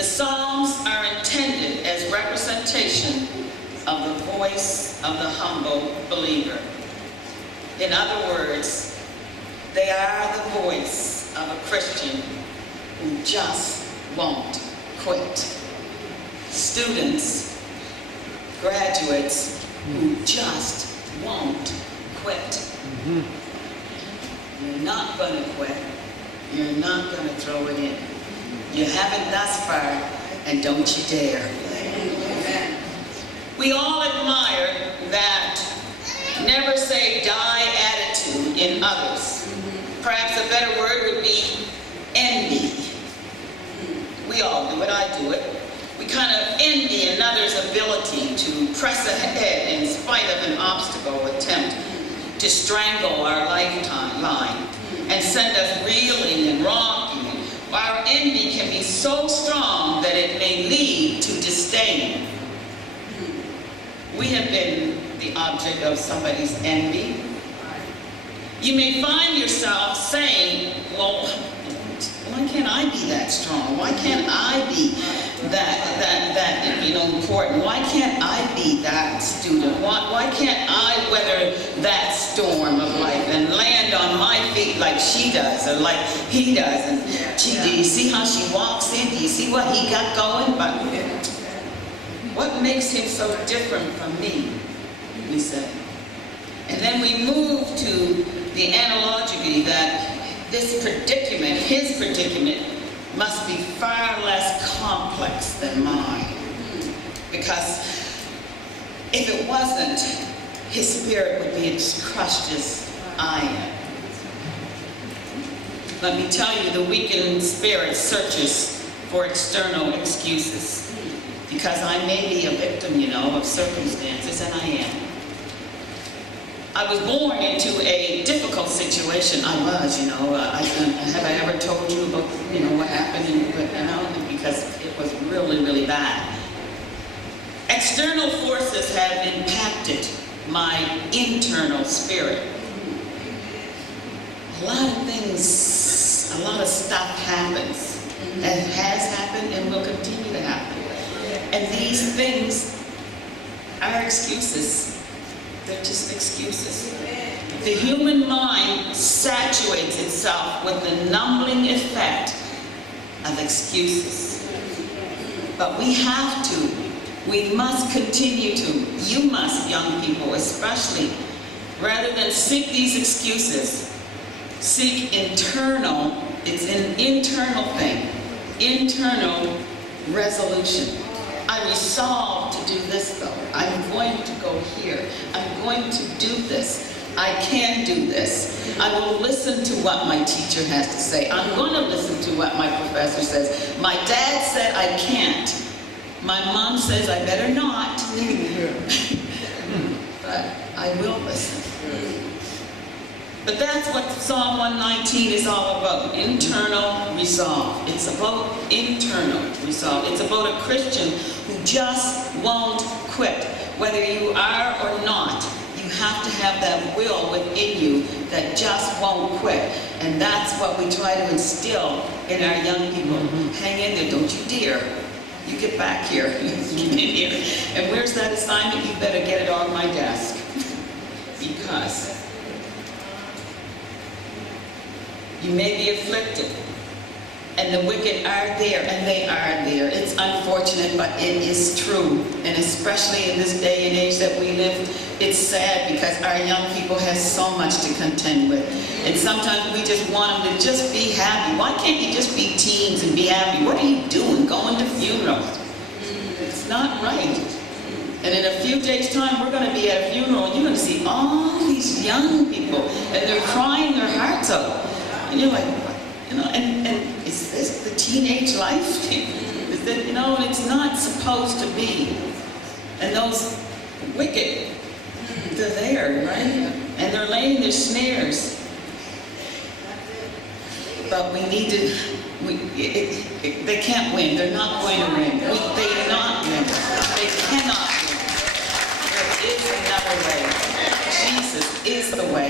The Psalms are intended as representation of the voice of the humble believer. In other words, they are the voice of a Christian who just won't quit. Students, graduates who just won't quit. You're not going to quit. You're not going to throw it in. You haven't thus far, and don't you dare. We all admire that never say die attitude in others. Perhaps a better word would be envy. We all do it, I do it. We kind of envy another's ability to press ahead in spite of an obstacle attempt to strangle our lifeline and send us reeling and rocking. Our envy can be so strong that it may lead to disdain. We have been the object of somebody's envy. You may find yourself saying, well, why can't I be that strong? Why can't I be that important? Why can't I be that student? Why can't I weather that storm of life and land on my feet like she does or like he does? And do you see how she walks in? Do you see what he got going? But what makes him so different from me? We say. And then we move to the analogy that this predicament, his predicament, must be far less complex than mine. Because if it wasn't, his spirit would be as crushed as I am. Let me tell you, the weakened spirit searches for external excuses. Because I may be a victim, of circumstances, and I am. I was born into a difficult situation. I was, have I ever told you about, what happened? Because it was really, really bad. External forces have impacted my internal spirit. A lot of things, a lot of stuff happens, and has happened and will continue to happen. And these things are excuses. They're just excuses. The human mind saturates itself with the numbing effect of excuses. But we must continue to, you must, young people especially, rather than seek these excuses, seek internal, it's an internal thing, internal resolution. I resolve to do this though. I'm going to go here. I'm going to do this. I can do this. I will listen to what my teacher has to say. I'm going to listen to what my professor says. My dad said I can't. My mom says I better not. But I will listen. But that's what Psalm 119 is all about, internal resolve. It's about internal resolve. It's about a Christian who just won't quit. Whether you are or not, you have to have that will within you that just won't quit. And that's what we try to instill in our young people. Hang in there, don't you dare. You get back here, get in here. And where's that assignment? You better get it on my desk. Because you may be afflicted, and the wicked are there, and they are there. It's unfortunate, but it is true. And especially in this day and age that we live, it's sad because our young people have so much to contend with. And sometimes we just want them to just be happy. Why can't you just be teens and be happy? What are you doing, going to funerals? It's not right. And in a few days' time, we're going to be at a funeral, and you're going to see all these young people, and they're crying their hearts out. And you're like, and is this the teenage life? Is that, and it's not supposed to be. And those wicked, they're there, right? And they're laying their snares. But we need to, they can't win. They're not going to win. They cannot win. They cannot win. There is another way. Jesus is the way.